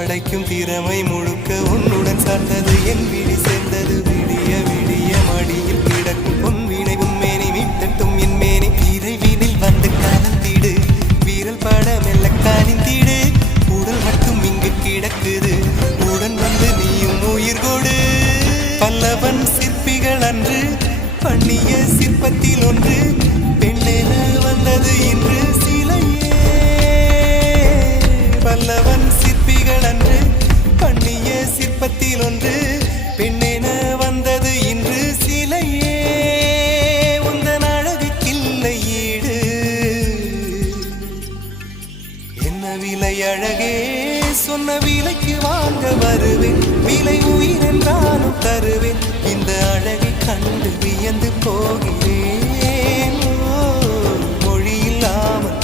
படைக்கும் திறமை முழுக்க உன்னுடன் சார்ந்தது என் விழி சேர்ந்தது விடிய விடிய மடியில் கிடக்கும் பொன்வினை உன்மேனி மீட்டட்டும் என் மேனி விரைவினில் வந்து கலந்திடு வீரல் பட மெல்ல காணிந்திடு உடல் மட்டும் இங்கு கிடக்குது உடன் வந்து நீயும் உயிர் கொடு பல்லவன் சிற்பிகள் அன்று பண்ணிய சிற்பத்தில் ஒன்று பெண்ணென வந்தது இன்று சிலையே பல்லவன் சிற்பிகள் அன்று பண்ணிய சிற்பத்தில் ஒன்று பெண்ணென வந்தது இன்று சிலையே உந்தன் அழகுக்கில்லை ஈடு என்ன விலை அழகே சொன்ன விலைக்கு வாங்க வருவேன் விலை உயிர் என்றாலும் தருவேன் இந்த அழகை கண்டு வியந்து போகிறேன் மொழியில்லாமல்